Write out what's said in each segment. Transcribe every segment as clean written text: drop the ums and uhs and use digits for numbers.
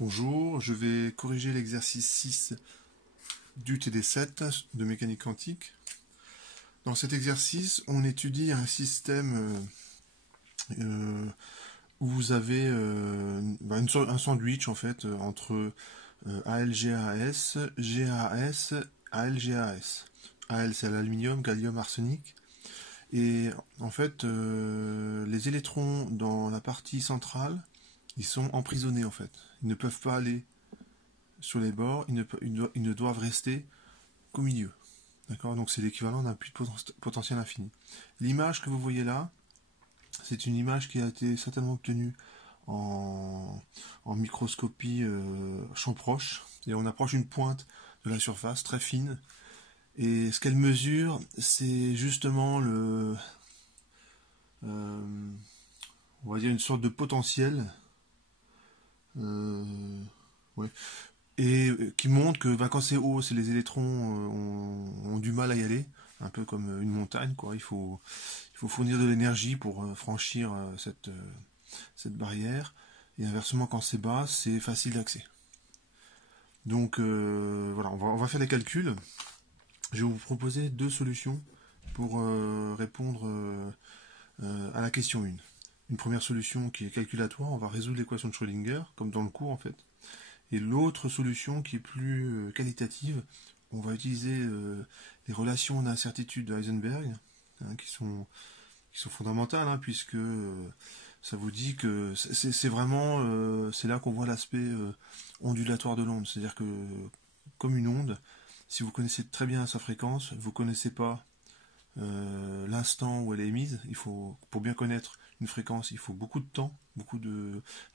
Bonjour, je vais corriger l'exercice 6 du TD7 de mécanique quantique. Dans cet exercice, on étudie un système où vous avez un sandwich en fait entre AlGaAs, GaAs, AlGaAs. Al c'est l'aluminium, gallium, arsenic. Et en fait, les électrons dans la partie centrale, ils sont emprisonnés en fait. Ils ne peuvent pas aller sur les bords, ils ne doivent rester qu'au milieu. D'accord. Donc c'est l'équivalent d'un puits de potentiel infini. L'image que vous voyez là, c'est une image qui a été certainement obtenue en microscopie champ proche. Et on approche une pointe de la surface très fine. Et ce qu'elle mesure, c'est justement on va dire une sorte de potentiel. Ouais, et qui montre que quand c'est haut, c'est les électrons ont du mal à y aller, un peu comme une montagne, quoi. Il faut fournir de l'énergie pour franchir cette barrière, et inversement, quand c'est bas, c'est facile d'accès. Donc voilà, on va faire des calculs. Je vais vous proposer deux solutions pour répondre à la question 1. Une première solution qui est calculatoire, on va résoudre l'équation de Schrödinger, comme dans le cours en fait. Et l'autre solution qui est plus qualitative, on va utiliser les relations d'incertitude de Heisenberg, qui sont fondamentales, puisque ça vous dit que c'est vraiment, c'est là qu'on voit l'aspect ondulatoire de l'onde. C'est-à-dire que, comme une onde, si vous connaissez très bien sa fréquence, vous ne connaissez pas l'instant où elle est émise. Pour bien connaître une fréquence, il faut beaucoup de temps,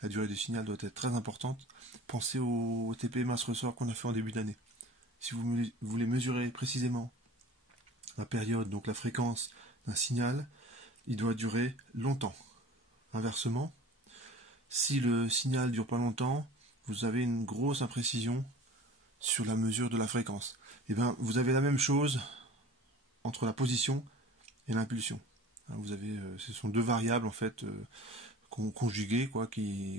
la durée du signal doit être très importante. Pensez au TP masse ressort qu'on a fait en début d'année. Si vous voulez mesurer précisément la période, donc la fréquence d'un signal, il doit durer longtemps. Inversement, si le signal dure pas longtemps, vous avez une grosse imprécision sur la mesure de la fréquence. Et bien, vous avez la même chose entre la position et l'impulsion. Ce sont deux variables en fait conjuguées, quoi,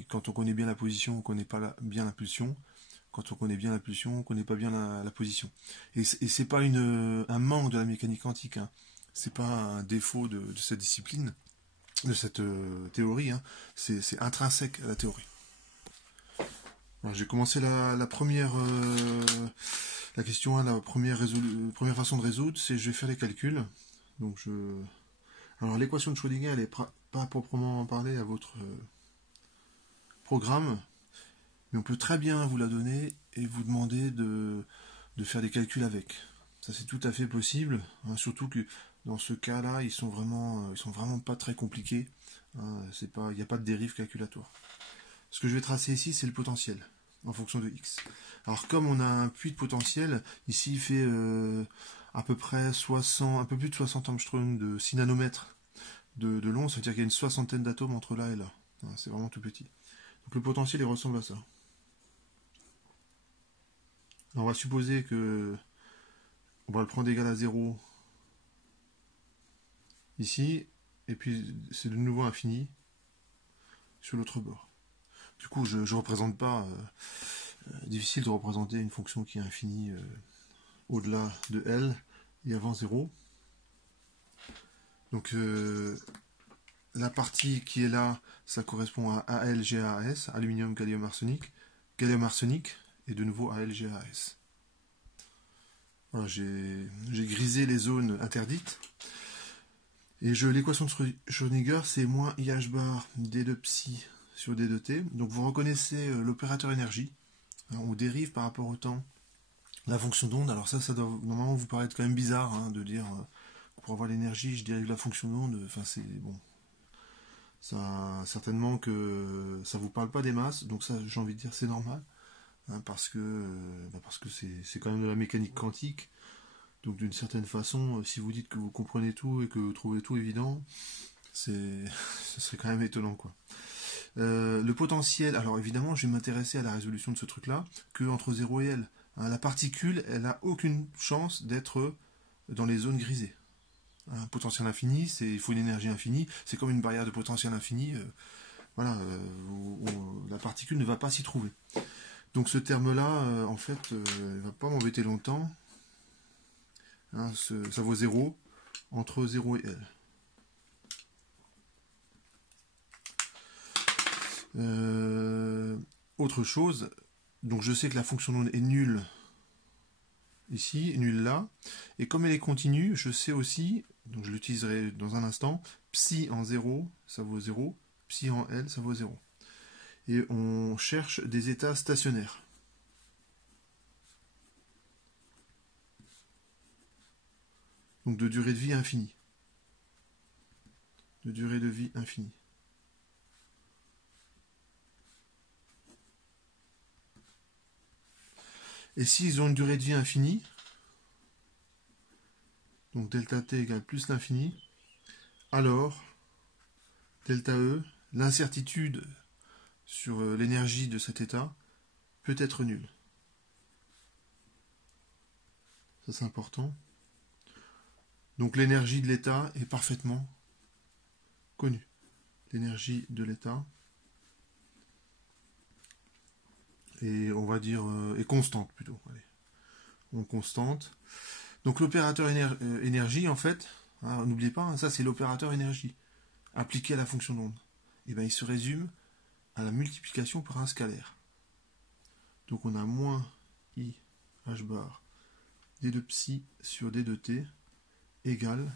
quand on connaît bien la position, on connaît pas bien l'impulsion. Quand on connaît bien l'impulsion, on connaît pas bien la position. Et c'est pas un manque de la mécanique quantique. C'est pas un défaut de cette discipline, de cette théorie. C'est intrinsèque à la théorie. Alors, j'ai commencé la première la question 1, la première façon de résoudre, c'est je vais faire les calculs. Donc alors l'équation de Schrödinger, elle n'est pas proprement parler à votre programme, mais on peut très bien vous la donner et vous demander de faire des calculs avec. Ça c'est tout à fait possible, surtout que dans ce cas-là, ils sont vraiment pas très compliqués. Il n'y a pas de dérive calculatoire. Ce que je vais tracer ici, c'est le potentiel en fonction de x. Alors comme on a un puits de potentiel, ici il fait à peu près un peu plus de 60 Armstrong de 6 nanomètres de long, ça veut dire qu'il y a une soixantaine d'atomes entre là et là. C'est vraiment tout petit. Donc le potentiel il ressemble à ça. Alors, on va supposer que on va le prendre égal à 0 ici, et puis c'est de nouveau infini sur l'autre bord. Du coup, je ne représente pas. Difficile de représenter une fonction qui est infinie au-delà de L et avant 0. Donc la partie qui est là, ça correspond à AlGaAs, aluminium, gallium, arsenic, et de nouveau AlGaAs. Voilà, j'ai grisé les zones interdites. Et l'équation de Schrödinger, c'est moins IH bar D2 psi sur D2T. Donc vous reconnaissez l'opérateur énergie. Alors, on dérive par rapport au temps la fonction d'onde. Alors ça doit normalement vous paraître quand même bizarre de dire pour avoir l'énergie, je dérive la fonction d'onde. Enfin c'est bon. Ça, certainement que ça vous parle pas des masses, donc ça j'ai envie de dire c'est normal. Parce que c'est quand même de la mécanique quantique. Donc d'une certaine façon, si vous dites que vous comprenez tout et que vous trouvez tout évident, ce serait quand même étonnant, quoi. Le potentiel, alors évidemment je vais m'intéresser à la résolution de ce truc là que entre 0 et L. La particule, elle n'a aucune chance d'être dans les zones grisées. Un potentiel infini, il faut une énergie infinie, c'est comme une barrière de potentiel infini, voilà, la particule ne va pas s'y trouver. Donc ce terme-là, en fait, il ne va pas m'embêter longtemps. Hein, ça vaut 0 entre 0 et L. Autre chose, donc je sais que la fonction d'onde est nulle ici, nulle là, et comme elle est continue, je sais aussi, donc je l'utiliserai dans un instant, psi en 0, ça vaut 0, psi en L, ça vaut 0. Et on cherche des états stationnaires. Donc de durée de vie infinie. De durée de vie infinie. Et s'ils ont une durée de vie infinie, donc delta t égale plus l'infini, alors delta E, l'incertitude sur l'énergie de cet état peut être nulle. Ça c'est important. Donc l'énergie de l'état est parfaitement connue. L'énergie de l'état est, on va dire, est constante plutôt. Allez. On constante. Donc l'opérateur énergie, en fait, hein, n'oubliez pas, hein, ça c'est l'opérateur énergie appliqué à la fonction d'onde. Et bien il se résume à la multiplication par un scalaire. Donc on a moins I h bar d de psi sur d de t égale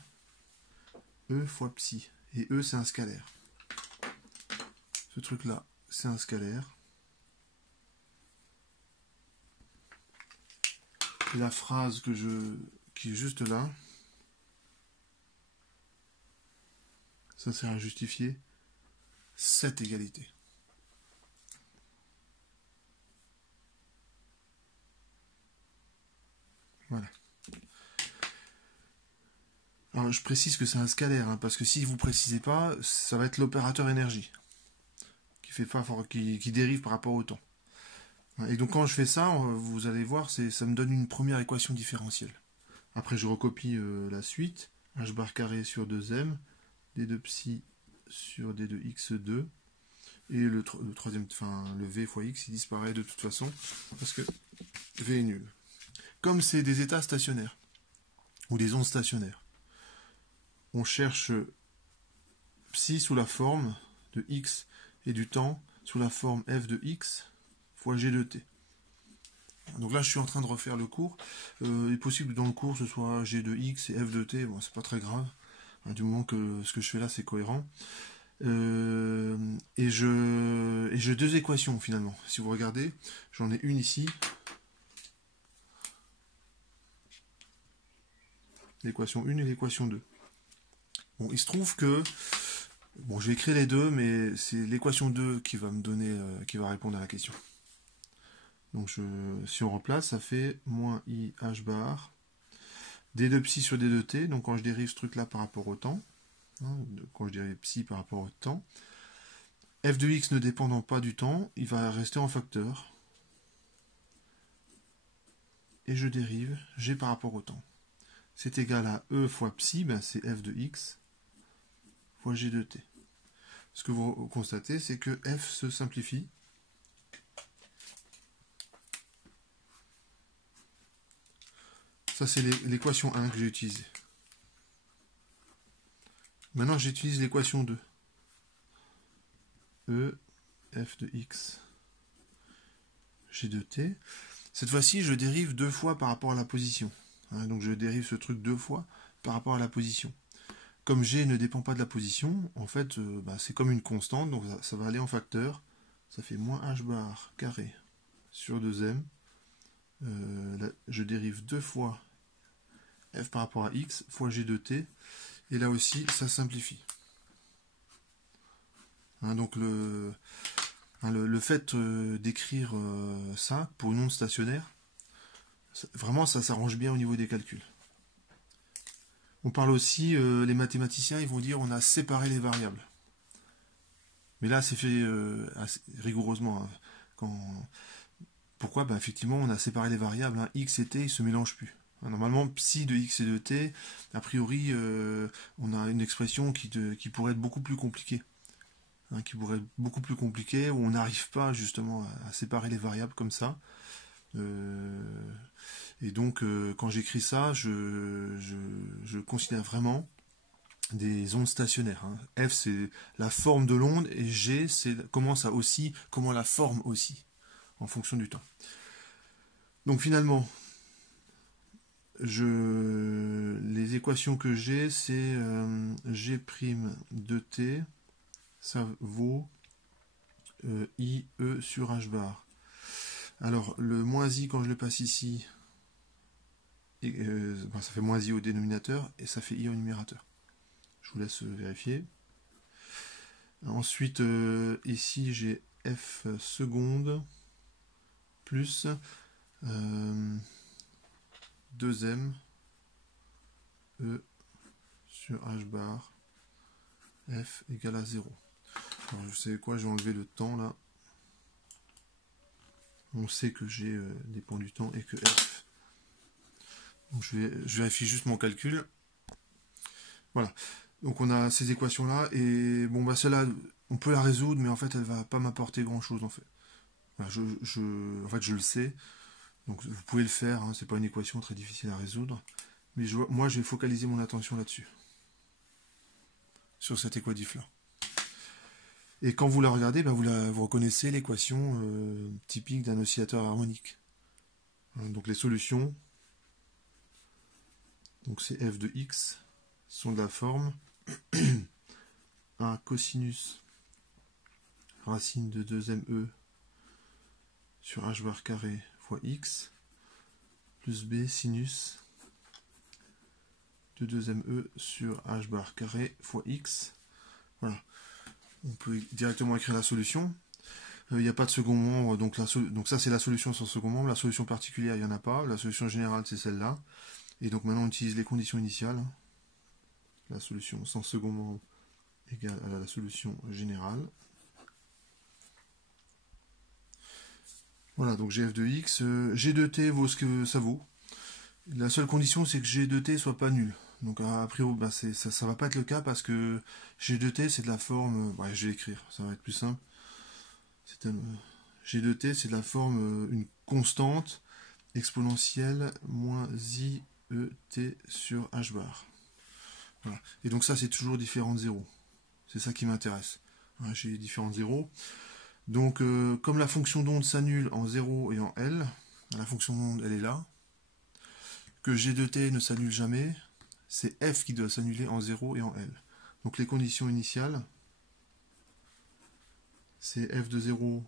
E fois psi. Et E c'est un scalaire. Ce truc là c'est un scalaire. Et la phrase qui est juste là, ça sert à justifier cette égalité. Voilà. Alors je précise que c'est un scalaire, hein, parce que si vous ne précisez pas, ça va être l'opérateur énergie qui dérive par rapport au temps. Et donc quand je fais ça, vous allez voir, ça me donne une première équation différentielle. Après je recopie la suite, h bar carré sur 2m, d de psi sur d de x2, et le troisième, enfin le v fois x, il disparaît de toute façon, parce que v est nul. Comme c'est des états stationnaires, ou des ondes stationnaires, on cherche psi sous la forme de x et du temps sous la forme f de x fois g de t. Donc là je suis en train de refaire le cours. Il est possible que dans le cours ce soit g de x et f de t, bon c'est pas très grave, hein, du moment que ce que je fais là c'est cohérent. Et j'ai deux équations finalement. Si vous regardez, j'en ai une ici. L'équation 1 et l'équation 2. Bon, il se trouve que bon, je vais écrire les deux, mais c'est l'équation 2 qui va me donner, qui va répondre à la question. Donc si on remplace, ça fait moins i h bar d de psi sur d de t. Donc quand je dérive ce truc-là par rapport au temps, hein, quand je dérive psi par rapport au temps, f de x ne dépendant pas du temps, il va rester en facteur. Et je dérive g par rapport au temps. C'est égal à e fois psi, ben c'est f de x fois g de t. Ce que vous constatez, c'est que f se simplifie. Ça, c'est l'équation 1 que j'ai utilisée. Maintenant, j'utilise l'équation 2. E, f de x, g de t. Cette fois-ci, je dérive deux fois par rapport à la position. Hein, donc, je dérive ce truc deux fois par rapport à la position. Comme g ne dépend pas de la position, en fait, c'est comme une constante, donc ça va aller en facteur. Ça fait moins h bar carré sur 2m. Là, je dérive deux fois f par rapport à x fois g de t. Et là aussi, ça simplifie. Hein, donc le fait d'écrire ça pour une onde stationnaire, vraiment ça s'arrange bien au niveau des calculs. On parle aussi, les mathématiciens ils vont dire on a séparé les variables. Mais là c'est fait rigoureusement. Hein. Pourquoi? Effectivement on a séparé les variables, hein. X et t ils ne se mélangent plus. Normalement psi de x et de t, a priori on a une expression qui pourrait être beaucoup plus compliquée. hein, qui pourrait être beaucoup plus compliqué, où on n'arrive pas justement à séparer les variables comme ça. Et donc, quand j'écris ça, je considère vraiment des ondes stationnaires, hein. F, c'est la forme de l'onde, et G, c'est comment ça oscille, comment la forme oscille, en fonction du temps. Donc finalement, les équations que j'ai, c'est G' de T, ça vaut IE sur H bar. Alors, le moins I, quand je le passe ici, ça fait moins I au dénominateur, et ça fait I au numérateur. Je vous laisse vérifier. Ensuite, ici, j'ai F seconde plus 2m E sur H bar F égale à 0. Alors, je sais quoi, j'ai enlevé le temps là. On sait que G dépend du temps et que F. Donc, je vérifie juste mon calcul. Voilà. Donc on a ces équations là, et bon bah celle-là on peut la résoudre, mais en fait elle va pas m'apporter grand chose en fait. Voilà, en fait je le sais, donc vous pouvez le faire, hein, c'est pas une équation très difficile à résoudre, mais moi j'ai focalisé mon attention là-dessus, sur cette équadif là. Et quand vous la regardez, bah, vous reconnaissez l'équation typique d'un oscillateur harmonique. Donc les solutions, donc c'est f de x, sont de la forme A cosinus racine de 2me sur h bar carré fois x plus b sinus de 2me sur h bar carré fois x. Voilà. On peut directement écrire la solution. Il n'y a pas de second membre, donc ça c'est la solution sans second membre. La solution particulière, il n'y en a pas. La solution générale, c'est celle-là. Et donc maintenant, on utilise les conditions initiales. La solution sans second membre égale à la solution générale. Voilà, donc gf de x. G de t vaut ce que ça vaut. La seule condition, c'est que G de t soit pas nul. Donc a priori, bah, ça va pas être le cas parce que G de t, c'est de la forme... ouais, je vais l'écrire, ça va être plus simple. G de t, c'est de la forme une constante exponentielle moins IET sur H bar. Voilà. Et donc ça, c'est toujours différent de 0. C'est ça qui m'intéresse. Hein, j'ai différent de 0. Donc, comme la fonction d'onde s'annule en 0 et en L, la fonction d'onde, elle est là, que G de t ne s'annule jamais, c'est F qui doit s'annuler en 0 et en L. Donc les conditions initiales, c'est F de 0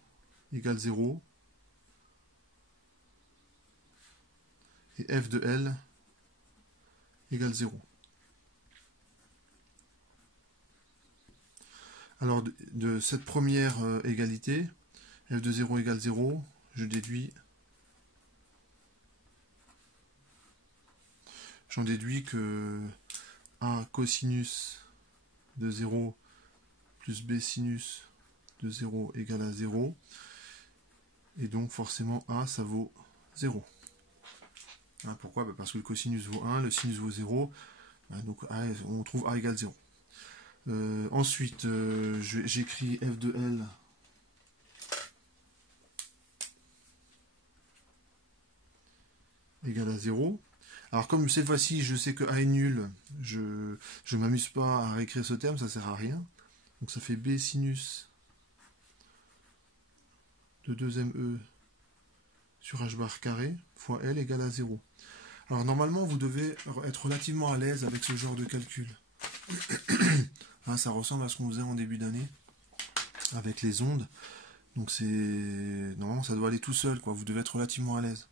égale 0, et F de L égale 0. Alors de cette première égalité, F de 0 égale 0, je déduis... J'en déduis que A cosinus de 0 plus B sinus de 0 égale à 0. Et donc forcément A, ça vaut 0. Hein, pourquoi? Parce que le cosinus vaut 1, le sinus vaut 0. Donc A, on trouve A égale 0. Ensuite, j'écris F de L égale à 0. Alors comme cette fois-ci, je sais que A est nul, je ne m'amuse pas à réécrire ce terme, ça sert à rien. Donc ça fait B sinus de 2me sur h bar carré fois L égale à 0. Alors normalement, vous devez être relativement à l'aise avec ce genre de calcul. Hein, ça ressemble à ce qu'on faisait en début d'année avec les ondes. Donc normalement, ça doit aller tout seul, quoi. Vous devez être relativement à l'aise.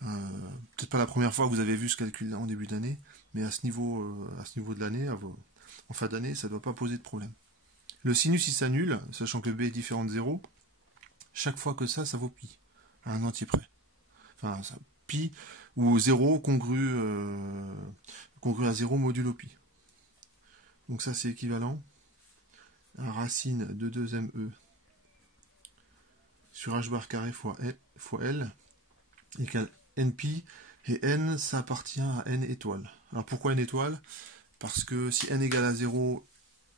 Peut-être pas la première fois que vous avez vu ce calcul-là en début d'année, mais à ce niveau de l'année, en fin d'année, ça ne doit pas poser de problème. Le sinus, il s'annule, sachant que B est différent de 0. Chaque fois que ça vaut pi, à un entier près. Enfin, pi, ou 0 congru à 0 modulo pi. Donc ça, c'est équivalent à racine de 2me sur h bar carré fois L égale npi, et n, ça appartient à n étoiles. Alors pourquoi n étoiles? Parce que si n égale à 0,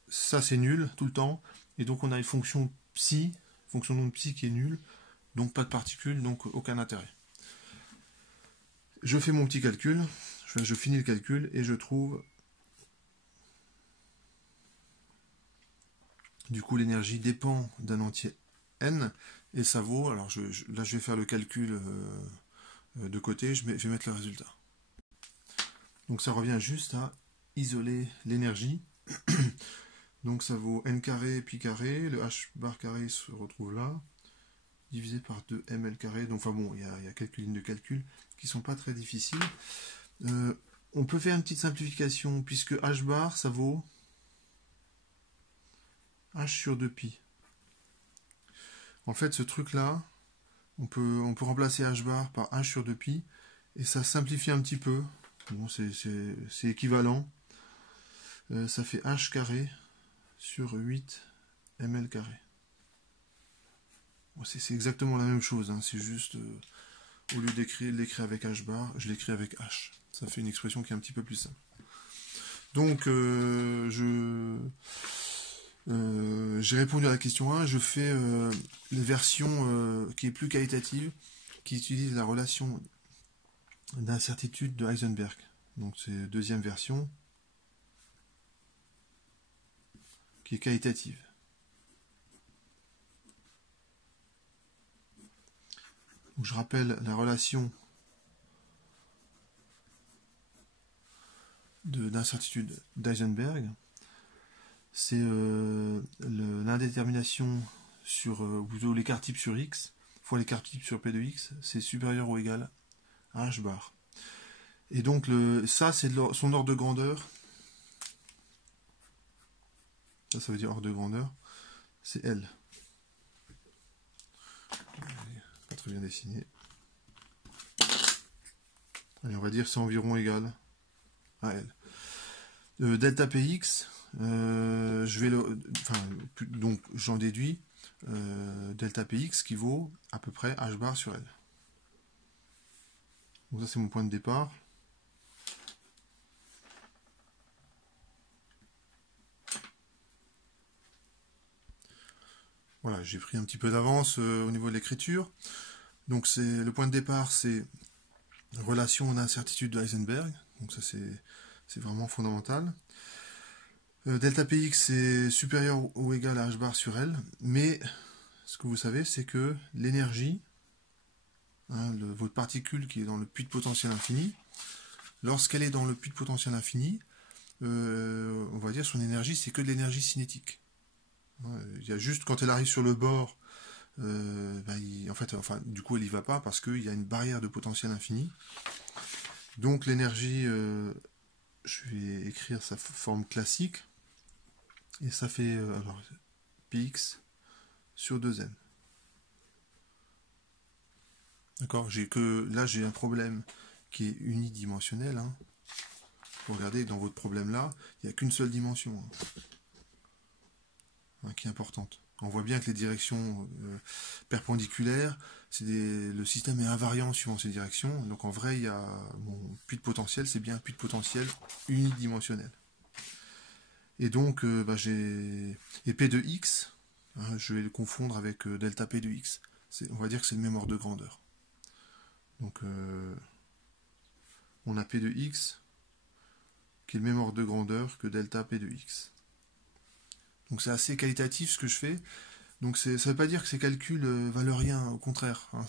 ça c'est nul tout le temps, Et donc on a une fonction psi, fonction d'onde psi qui est nulle, donc pas de particules, donc aucun intérêt. Je fais mon petit calcul, je finis le calcul et je trouve du coup l'énergie dépend d'un entier n et ça vaut, alors là je vais faire le calcul de côté, je vais mettre le résultat. Donc ça revient juste à isoler l'énergie. Donc ça vaut n carré pi carré, le h bar carré se retrouve là, divisé par 2 ml carré. Donc enfin bon, il y a quelques lignes de calcul qui sont pas très difficiles. On peut faire une petite simplification, puisque h bar ça vaut h sur 2 pi. En fait ce truc là, on peut remplacer h bar par h sur 2 pi, et ça simplifie un petit peu. Bon, c'est équivalent. Ça fait h carré sur 8 ml carré. Bon, c'est exactement la même chose, hein, c'est juste, au lieu d'écrire avec h bar, je l'écris avec h. Ça fait une expression qui est un petit peu plus simple. Donc, j'ai répondu à la question 1, je fais les versions qui est plus qualitative, qui utilise la relation d'incertitude de Heisenberg. Donc c'est la deuxième version qui est qualitative. Donc je rappelle la relation d'incertitude d'Heisenberg. C'est l'indétermination sur, ou plutôt l'écart type sur x, fois l'écart type sur p de x, c'est supérieur ou égal à h bar. Et donc ça c'est son ordre de grandeur. Ça veut dire ordre de grandeur, c'est L. Pas très bien dessiné. Allez, on va dire c'est environ égal à L. Delta Px, donc j'en déduis delta Px qui vaut à peu près h bar sur L. Donc ça c'est mon point de départ. Voilà, j'ai pris un petit peu d'avance au niveau de l'écriture. Donc le point de départ, c'est relation d'incertitude de Heisenberg. Donc ça c'est vraiment fondamental. Delta Px c'est supérieur ou égal à h bar sur L, mais ce que vous savez, c'est que l'énergie, hein, votre particule qui est dans le puits de potentiel infini, lorsqu'elle est dans le puits de potentiel infini, on va dire son énergie, c'est que de l'énergie cinétique. Il y a juste quand elle arrive sur le bord, du coup elle n'y va pas parce qu'il y a une barrière de potentiel infini. Donc l'énergie, je vais écrire sa forme classique, et ça fait Px sur 2n. D'accord, là j'ai un problème qui est unidimensionnel. Hein. Vous regardez, dans votre problème là, il n'y a qu'une seule dimension qui est importante. On voit bien que les directions perpendiculaires, le système est invariant suivant ces directions. Donc en vrai, il y a mon puits de potentiel, c'est bien un puits de potentiel unidimensionnel. Et donc j'ai P de x, hein, je vais le confondre avec delta P de x. On va dire que c'est le même ordre de grandeur. Donc on a P de x qui est le même ordre de grandeur que delta P de x. Donc c'est assez qualitatif ce que je fais. Donc ça ne veut pas dire que ces calculs valent rien, au contraire. Hein,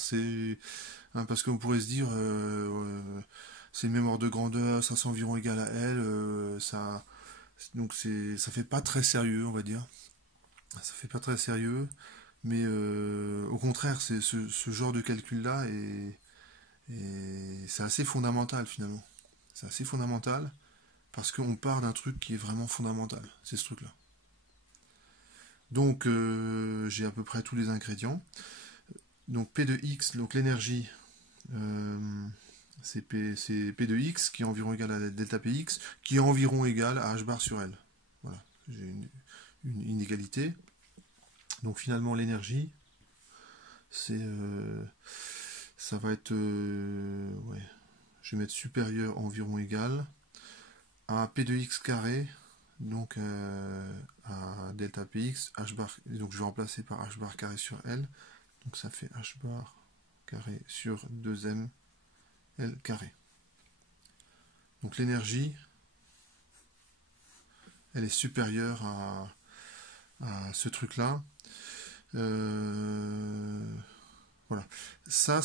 parce qu'on pourrait se dire c'est le même ordre de grandeur, ça c'est environ égal à L, donc ça fait pas très sérieux, on va dire. Ça fait pas très sérieux, mais au contraire, c'est ce genre de calcul-là et c'est assez fondamental finalement. C'est assez fondamental parce qu'on part d'un truc qui est vraiment fondamental, c'est ce truc-là. Donc j'ai à peu près tous les ingrédients. Donc P de x, donc l'énergie, c'est P de x qui est environ égal à delta Px, qui est environ égal à h bar sur L. Voilà, j'ai une inégalité. Donc finalement l'énergie, ça va être, je vais mettre supérieur environ égal à P de x carré donc à delta px, h bar, donc je vais remplacer par h bar carré sur L, donc ça fait h bar carré sur 2m L carré. Donc l'énergie, elle est supérieure à ce truc-là. Voilà. Ça, en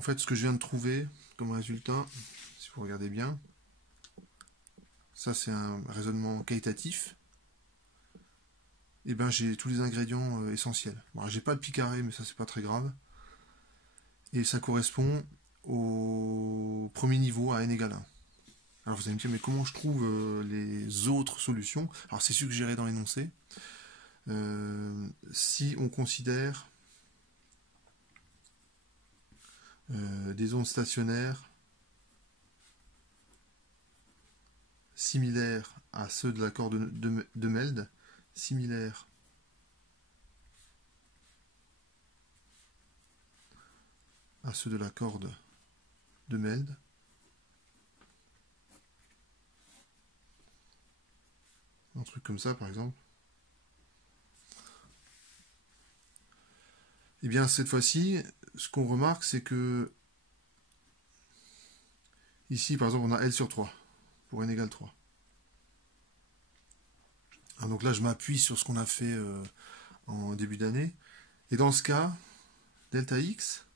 fait, ce que je viens de trouver comme résultat, si vous regardez bien. Ça, c'est un raisonnement qualitatif. Et ben, j'ai tous les ingrédients essentiels. Bon, j'ai pas le pi carré, mais ça, c'est pas très grave. Et ça correspond au premier niveau à n égale 1. Alors vous allez me dire, mais comment je trouve les autres solutions? Alors c'est suggéré dans l'énoncé. Si on considère des ondes stationnaires similaires à ceux de l'accord de Meld, similaires à ceux de la corde de Meld, un truc comme ça par exemple, et bien cette fois-ci, ce qu'on remarque, c'est que ici par exemple on a L sur 3 pour n égale 3. Alors, donc là je m'appuie sur ce qu'on a fait en début d'année, et dans ce cas, delta x,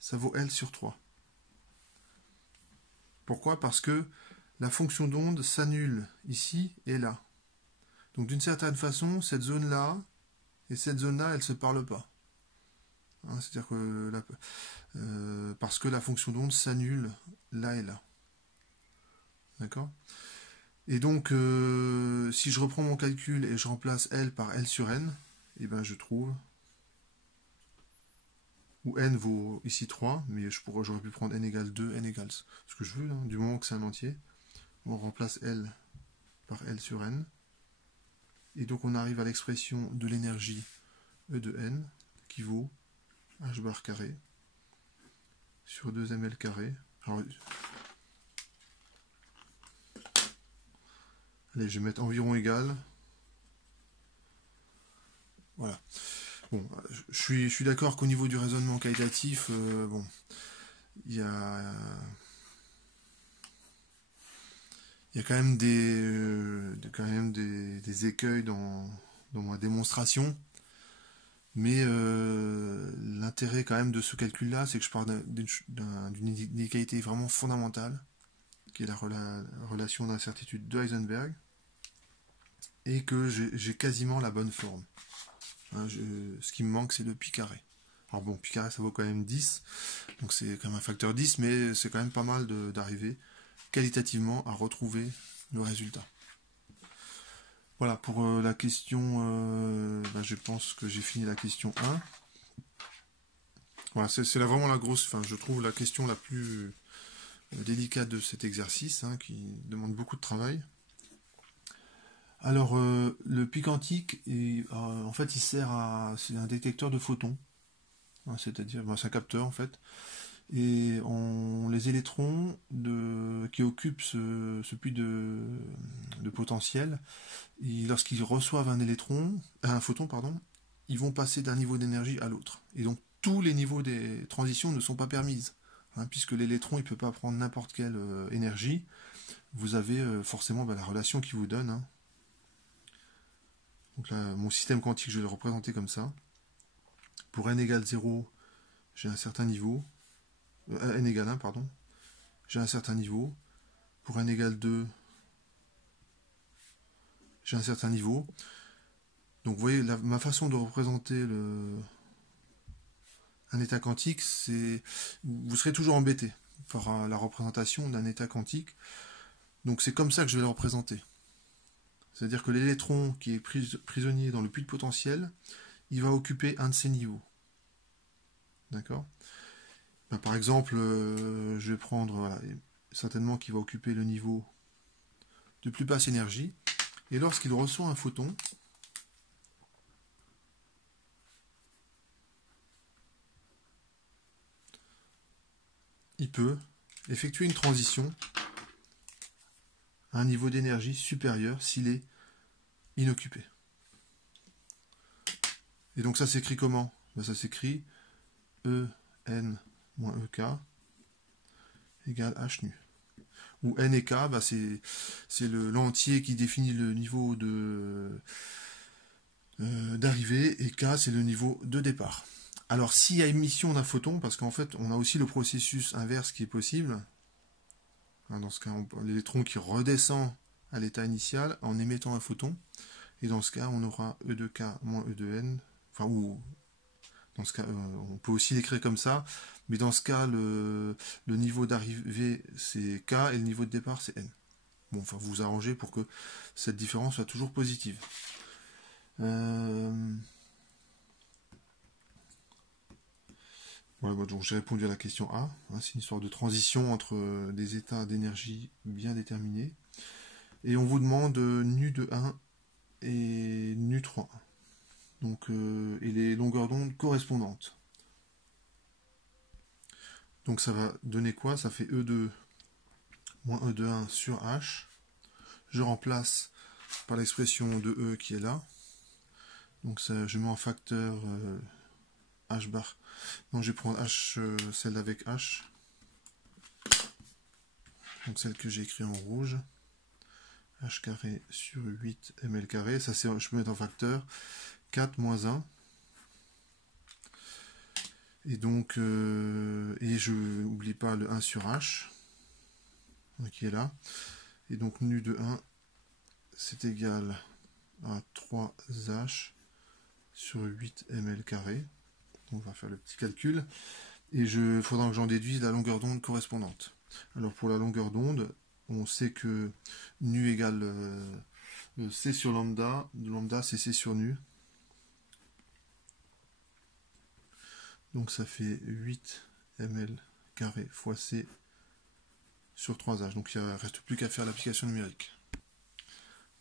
ça vaut L sur 3. Pourquoi? Parce que la fonction d'onde s'annule ici et là. Donc d'une certaine façon, cette zone-là et cette zone-là, elles ne se parlent pas. Hein, c'est-à-dire que parce que la fonction d'onde s'annule là et là. D'accord? Et donc, si je reprends mon calcul et je remplace L par L sur N, et ben je trouve, où N vaut ici 3, mais j'aurais pu prendre N égale 2, N égale ce que je veux, hein, du moment que c'est un entier. On remplace L par L sur N. Et donc on arrive à l'expression de l'énergie E de N, qui vaut H bar carré sur 2ml carré. Alors, allez, je vais mettre environ égal. Voilà. Bon, je suis d'accord qu'au niveau du raisonnement qualitatif, bon, il y a quand même des écueils dans ma démonstration. Mais l'intérêt quand même de ce calcul-là, c'est que je pars d'une inégalité vraiment fondamentale, qui est la relation d'incertitude de Heisenberg, et que j'ai quasiment la bonne forme. Hein, ce qui me manque, c'est le pi carré. Alors bon, pi carré, ça vaut quand même 10, donc c'est quand même un facteur 10, mais c'est quand même pas mal d'arriver qualitativement à retrouver le résultat. Voilà, pour la question, je pense que j'ai fini la question 1. Voilà, c'est vraiment la grosse, je trouve la question la plus délicate de cet exercice, hein, qui demande beaucoup de travail. Alors, le pi quantique, en fait, il sert c'est un détecteur de photons, hein, c'est-à-dire, c'est un capteur en fait, et les électrons qui occupent ce puits de potentiel, lorsqu'ils reçoivent un photon, pardon, ils vont passer d'un niveau d'énergie à l'autre. Et donc, tous les niveaux des transitions ne sont pas permises, hein, puisque l'électron il ne peut pas prendre n'importe quelle énergie. Vous avez forcément la relation qui vous donne. Hein. Donc là, mon système quantique, je vais le représenter comme ça. Pour n égale 0, j'ai un certain niveau. N égale 1, pardon. J'ai un certain niveau. Pour n égale 2, j'ai un certain niveau. Donc vous voyez, ma façon de représenter un état quantique, vous serez toujours embêté par la représentation d'un état quantique. Donc c'est comme ça que je vais le représenter. C'est-à-dire que l'électron qui est prisonnier dans le puits de potentiel, il va occuper un de ces niveaux. D'accord? Par exemple, je vais prendre, certainement qu'il va occuper le niveau de plus basse énergie. Et lorsqu'il reçoit un photon, il peut effectuer une transition un niveau d'énergie supérieur s'il est inoccupé. Et donc ça s'écrit comment? Ben, ça s'écrit En-EK égale H nu. Où N et K, bah c'est l'entier qui définit le niveau d'arrivée, et K, c'est le niveau de départ. Alors, s'il y a émission d'un photon, parce qu'en fait, on a aussi le processus inverse qui est possible, hein, dans ce cas, l'électron qui redescend à l'état initial en émettant un photon, et dans ce cas, on aura E de K moins E de N, enfin, ou dans ce cas, on peut aussi l'écrire comme ça, mais dans ce cas, le niveau d'arrivée, c'est K, et le niveau de départ, c'est N. Bon, enfin, vous vous arrangez pour que cette différence soit toujours positive. Voilà, donc j'ai répondu à la question A. Hein, c'est une histoire de transition entre des états d'énergie bien déterminés. Et on vous demande nu de 1 et nu 3. Donc, et les longueurs d'onde correspondantes. Donc ça va donner quoi? Ça fait E de moins E de 1 sur H. Je remplace par l'expression de E qui est là. Donc ça, je mets en facteur H bar. Donc je vais prendre H, celle avec H. Donc celle que j'ai écrite en rouge. H carré sur 8 ml carré. Ça, je peux mettre en facteur 4 moins 1. Et donc, et je n'oublie pas le 1 sur H, qui est là. Et donc, nu de 1, c'est égal à 3H sur 8 ml carré. On va faire le petit calcul. Et il faudra que j'en déduise la longueur d'onde correspondante. Alors, pour la longueur d'onde, on sait que nu égale C sur lambda. Lambda, c'est C sur nu. Donc ça fait 8 ml carré fois C sur 3H. Donc il ne reste plus qu'à faire l'application numérique.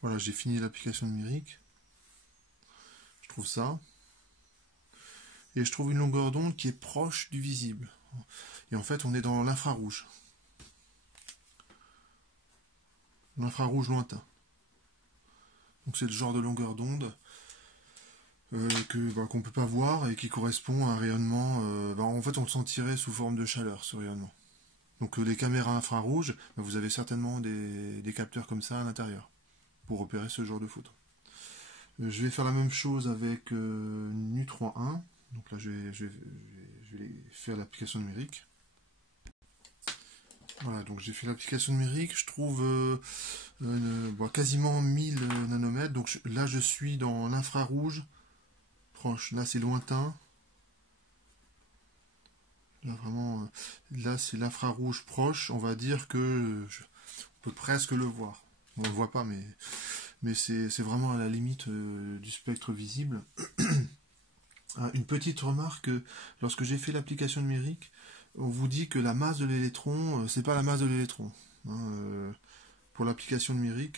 Voilà, j'ai fini l'application numérique. Je trouve ça. Et je trouve une longueur d'onde qui est proche du visible. Et en fait, on est dans l'infrarouge. L'infrarouge lointain. Donc c'est le genre de longueur d'onde qu'on ne peut pas voir et qui correspond à un rayonnement. En fait, on le sentirait sous forme de chaleur, ce rayonnement. Donc les caméras infrarouges, vous avez certainement des capteurs comme ça à l'intérieur pour repérer ce genre de photos. Je vais faire la même chose avec nu 3.1. Donc là, je vais faire l'application numérique. Voilà, donc j'ai fait l'application numérique. Je trouve quasiment 1000 nanomètres. Donc là, je suis dans l'infrarouge proche. Là, c'est lointain. Là, vraiment, là, c'est l'infrarouge proche. On va dire que on peut presque le voir. On ne le voit pas, mais c'est vraiment à la limite du spectre visible. Une petite remarque, lorsque j'ai fait l'application numérique, on vous dit que la masse de l'électron, c'est pas la masse de l'électron. Pour l'application numérique,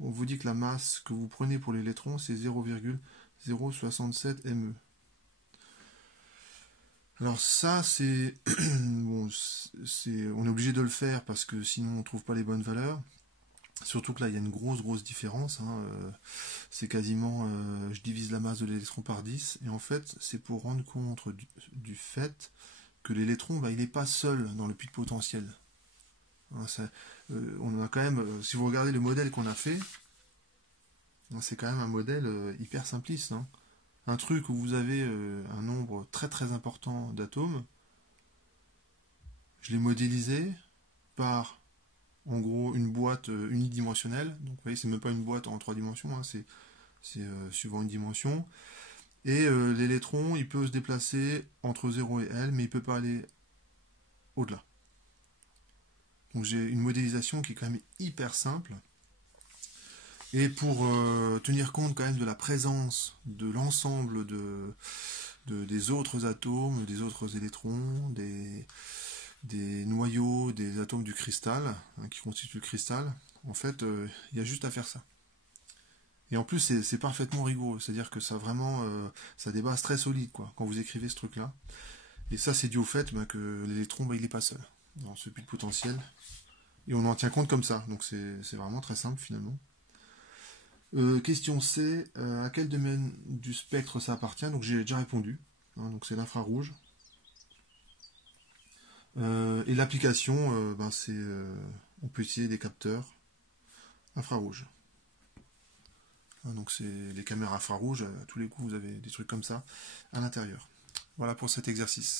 on vous dit que la masse que vous prenez pour l'électron, c'est 0,067 ME. Alors ça, c'est bon, on est obligé de le faire parce que sinon on trouve pas les bonnes valeurs. Surtout que là, il y a une grosse différence. C'est quasiment, je divise la masse de l'électron par 10. Et en fait, c'est pour rendre compte du fait que l'électron, il n'est pas seul dans le puits de potentiel. On a quand même, si vous regardez le modèle qu'on a fait, c'est quand même un modèle hyper simpliste. Un truc où vous avez un nombre très important d'atomes. Je l'ai modélisé par en gros une boîte unidimensionnelle. Donc vous voyez, c'est même pas une boîte en 3 dimensions, c'est suivant une dimension. Et l'électron, il peut se déplacer entre 0 et L, mais il peut pas aller au-delà. Donc j'ai une modélisation qui est quand même hyper simple. Et pour tenir compte quand même de la présence de l'ensemble des autres atomes, des autres électrons, des noyaux, des atomes du cristal, qui constituent le cristal, en fait, il y a juste à faire ça. Et en plus, c'est parfaitement rigoureux, c'est-à-dire que ça vraiment, ça a des bases très solides, quand vous écrivez ce truc-là. Et ça, c'est dû au fait que l'électron, il n'est pas seul dans ce puits de potentiel. et on en tient compte comme ça. Donc c'est vraiment très simple finalement. Question C, à quel domaine du spectre ça appartient? Donc j'ai déjà répondu. Hein, donc c'est l'infrarouge. Et l'application, on peut utiliser des capteurs infrarouges. Hein, donc c'est les caméras infrarouges, à tous les coups vous avez des trucs comme ça à l'intérieur. Voilà pour cet exercice.